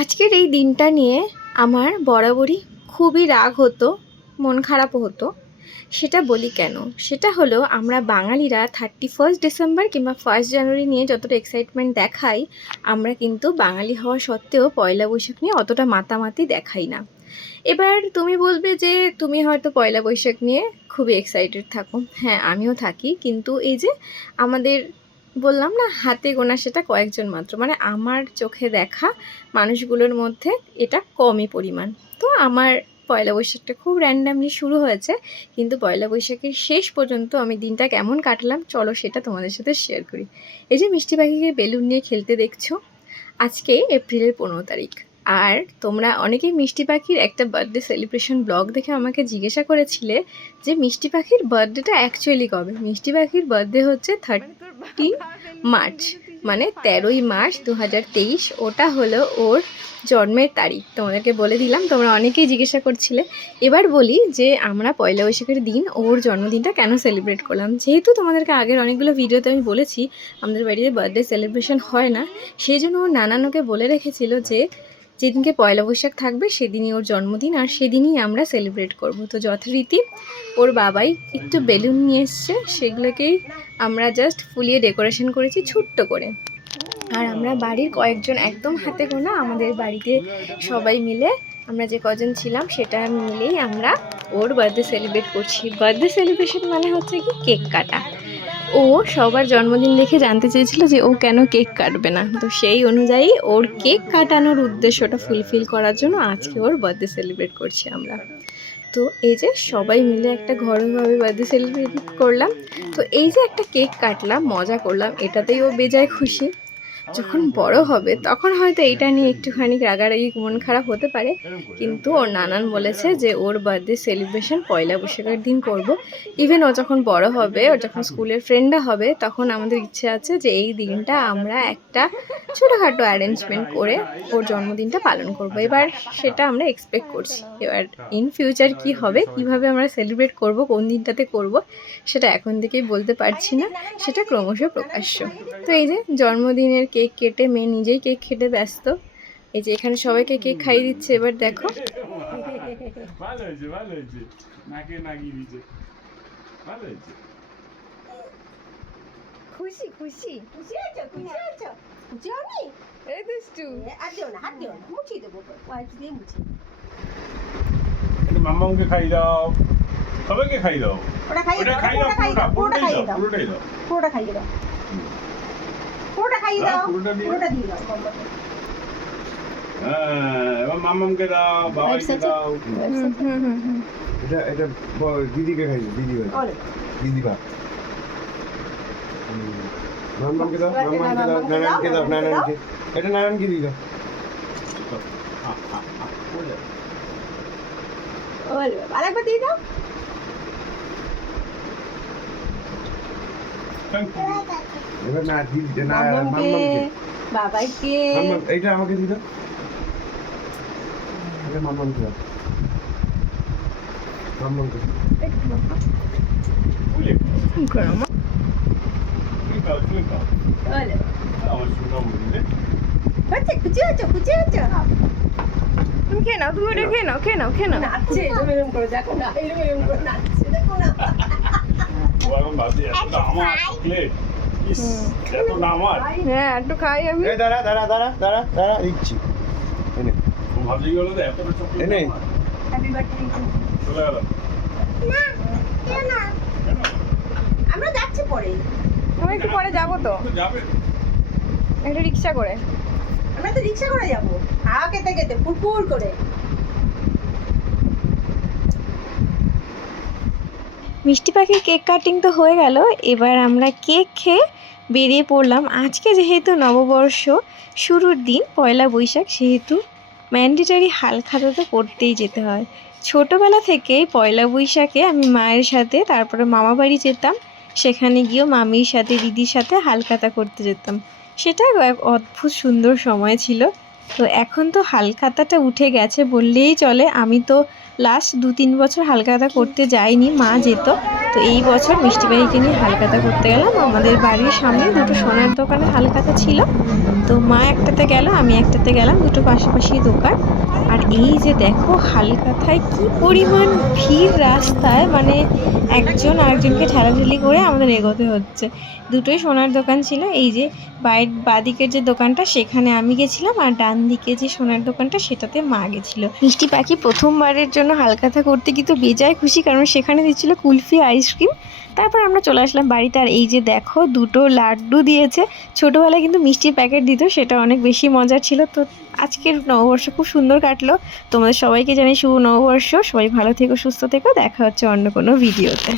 আজকের এই দিনটা নিয়ে আমার বরাবরই খুবই রাগ হতো, মন খারাপও হতো। সেটা বলি কেন? সেটা হলো আমরা বাঙালিরা 31 ডিসেম্বর কিংবা 1 জানুয়ারি নিয়ে যতটা এক্সাইটমেন্ট দেখাই, আমরা কিন্তু বাঙালি হওয়া সত্ত্বেও পয়লা বৈশাখ নিয়ে অতটা মাতামাতি দেখাই না। এবার তুমি বলবে যে তুমি হয়তো পয়লা বৈশাখ নিয়ে খুবই এক্সাইটেড থাকো। হ্যাঁ, আমিও থাকি, কিন্তু এই যে আমাদের বললাম না হাতে গোনা সেটা কয়েকজন মাত্র, মানে আমার চোখে দেখা মানুষগুলোর মধ্যে এটা কমই পরিমাণ। তো আমার পয়লা বৈশাখটা খুব র্যান্ডামলি শুরু হয়েছে, কিন্তু পয়লা বৈশাখের শেষ পর্যন্ত আমি দিনটা কেমন কাটালাম চলো সেটা তোমাদের সাথে শেয়ার করি। এই যে মিষ্টি পাখিকে বেলুন নিয়ে খেলতে দেখছো, আজকে এপ্রিলের 15 তারিখ। আর তোমরা অনেকেই মিষ্টি পাখির একটা বার্থডে সেলিব্রেশন ব্লগ দেখে আমাকে জিজ্ঞাসা করেছিলে যে মিষ্টি পাখির বার্থডেটা অ্যাকচুয়ালি কবে। মিষ্টি পাখির বার্থডে হচ্ছে 30 মার্চ, মানে 13ই মার্চ 2023। ওটা হলো ওর জন্মের তারিখ। তোমাদেরকে বলে দিলাম, তোমরা অনেকেই জিজ্ঞাসা করছিলে। এবার বলি যে আমরা পয়লা বৈশাখের দিন ওর জন্মদিনটা কেন সেলিব্রেট করলাম। যেহেতু তোমাদেরকে আগের অনেকগুলো ভিডিওতে আমি বলেছি আমাদের বাড়িতে বার্থডে সেলিব্রেশন হয় না, সেই জন্য ওর নানান ওকে বলে রেখেছিল যে যেদিনকে পয়লা বৈশাখ থাকবে সেদিনই ওর জন্মদিন, আর সেদিনই আমরা সেলিব্রেট করব। তো যথারীতি ওর বাবাই একটু বেলুন নিয়ে এসছে, সেগুলোকেই আমরা জাস্ট ফুলিয়ে ডেকোরেশন করেছি ছোট্ট করে। আর আমরা বাড়ির কয়েকজন একদম হাতে গোনা আমাদের বাড়িতে সবাই মিলে, আমরা যে কজন ছিলাম সেটা মিলেই আমরা ওর বার্থডে সেলিব্রেট করছি। বার্থডে সেলিব্রেশন মানে হচ্ছে কি কেক কাটা। ও সবার জন্মদিন দেখে জানতে চেয়েছিল যে ও কেন কেক কাটবে না, তো সেই অনুযায়ী ওর কেক কাটানোর উদ্দেশ্যটা ফুলফিল করার জন্য আজকে ওর বার্থডে সেলিব্রেট করছি আমরা। তো এই যে সবাই মিলে একটা ঘরোয়াভাবে বার্থডে সেলিব্রেট করলাম। তো এই যে একটা কেক কাটলাম, মজা করলাম, এটাতেই ও বেজায় খুশি। যখন বড় হবে তখন হয়তো এইটা নিয়ে একটুখানি রাগারাগি মন খারাপ হতে পারে, কিন্তু ওর নানান বলেছে যে ওর বার্থডে সেলিব্রেশন পয়লা বৈশাখের দিন করব। ইভেন ও যখন বড় হবে, ও যখন স্কুলের ফ্রেন্ডরা হবে, তখন আমাদের ইচ্ছে আছে যে এই দিনটা আমরা একটা ছোটোখাটো অ্যারেঞ্জমেন্ট করে ওর জন্মদিনটা পালন করব। এবার সেটা আমরা এক্সপেক্ট করছি। এবার ইন ফিউচার কি হবে, কিভাবে আমরা সেলিব্রেট করব, কোন দিনটাতে করব, সেটা এখন থেকেই বলতে পারছি না, সেটা ক্রমশ প্রকাশ্য। তো এই যে জন্মদিনের কেক কেটে মেয়ে নিজেই কেক খেতে ব্যস্ত। এই যে এখানে সবাইকে কেক খাইয়ে দিচ্ছে। এবার দেখো, ভালো হয়েছে ভালো হয়েছে, নাকে নাগিয়ে দিচ্ছে, ভালো হয়েছে। খুশি খুশি খুশি আছো খুশি আছো খুশি হওনি? এই দুষ্টু। হাত দিও না হাত দিও না, মুছিয়ে দেবো, ওয়াইপ দিয়ে মুছিয়ে। একটু মাম্মাকে খাই দাও, সবাইকে খাই দাও। ওটা খাইয়ে দাও, পুরোটা খাই দাও, পুরোটা খাইয়ে দাও, পুরোটাই দাও, পুরোটা খাইয়ে দাও, পুরোটা খাইয়ে দাও, পুরোটা দিয়ে দাও। হ্যাঁ, এবার মাম্মাকে দাও, বাবাইকে দাও। এটা দিদিকে খাইছে, দিদি ভাই, দিদি ভাই। মাম্মাকে দাও, মাম্মাকে দাও, নানানকে দাও, নানানকে। এটা নানানকে দিয়ে দাও। আরেকবার দিয়ে দাও। এবার না দিদি না, মাম্মামকে, মাম্মাকে, বাবাইকে। মাম্মা এইটা আমাকে দিয়ে দাও। এটা মাম্মাকে দাও, মাম্মাকে। আমার শোনা বললে হচ্ছে খুশি হচ্ছো খুশি হচ্ছো। তুমি খেয়ে নাও, তুমি ওটা খেয়ে নাও, খেয়ে নাও, খেয়ে নাও। নাচছে এরকম করে, দেখো না এরকম করে নাচছে, দেখো না। এখন ভাবছি এত আমার চকলেট, ইস এত আমার। হ্যাঁ একটু খাই আমি। এই দাঁড়া দাঁড়া দাঁড়া দাঁড়া দাঁড়া, দিচ্ছি। এনে ভাবছি গেল তো এতটা চকলেট এনে হ্যাপি বার্থডে। চলে গেল। না কেন না, আমরা যাচ্ছি পরে, আমি একটু পরে যাবো তো, যাবে একটা রিক্সা করে। আমরা তো রিক্সা করে যাবো, হাওয়া খেতে খেতে ফুরফুর করে। মিষ্টি পাখির কেক কাটিং তো হয়ে গেল, এবার আমরা কেক খেয়ে বেরিয়ে পড়লাম। আজকে যেহেতু নববর্ষ শুরুর দিন পয়লা বৈশাখ, সেহেতু ম্যান্ডেটারি হালখাতা তো করতেই যেতে হয়। ছোটোবেলা থেকেই পয়লা বৈশাখে আমি মায়ের সাথে, তারপরে মামা বাড়ি যেতাম, সেখানে গিয়েও মামির সাথে দিদির সাথে হালখাতা করতে যেতাম। সেটা এক অদ্ভুত সুন্দর সময় ছিল। তো এখন তো হালখাতাটা উঠে গেছে বললেই চলে। আমি তো লাস্ট 2-3 বছর হালখাতা করতে যাইনি, মা যেত। তো এই বছর মিষ্টি বাড়িকে নিয়ে হালখাতা করতে গেলাম। আমাদের বাড়ির সামনে দুটো সোনার দোকানে হালখাতা ছিল, তো মা একটাতে গেল, আমি একটাতে গেলাম, দুটো পাশাপাশি দোকান। আর এই যে দেখো হালখাতায় কি পরিমাণ ভিড় রাস্তায়, মানে একজন আরেকজনকে ঠেলাঠেলি করে আমাদের এগোতে হচ্ছে। দুটোই সোনার দোকান ছিল। এই যে বাদিকের যে দোকানটা সেখানে আমি গেছিলাম, আর ডান দিকে যে সোনার দোকানটা সেটাতে মা গেছিল। মিষ্টি পাখি প্রথমবারের জন্য হালখাতা করতে কিন্তু বেজায় খুশি, কারণ সেখানে দিচ্ছিল কুলফি আইসক্রিম। তারপর আমরা চলে আসলাম বাড়িতে। আর এই যে দেখো দুটো লাড্ডু দিয়েছে। ছোটোবেলায় কিন্তু মিষ্টির প্যাকেট দিত, সেটা অনেক বেশি মজার ছিল। তো আজকের নববর্ষ খুব সুন্দর কাটলো। তোমাদের সবাইকে জানাই শুভ নববর্ষ। সবাই ভালো থেকো, সুস্থ থেকো। দেখা হচ্ছে অন্য কোনো ভিডিওতে।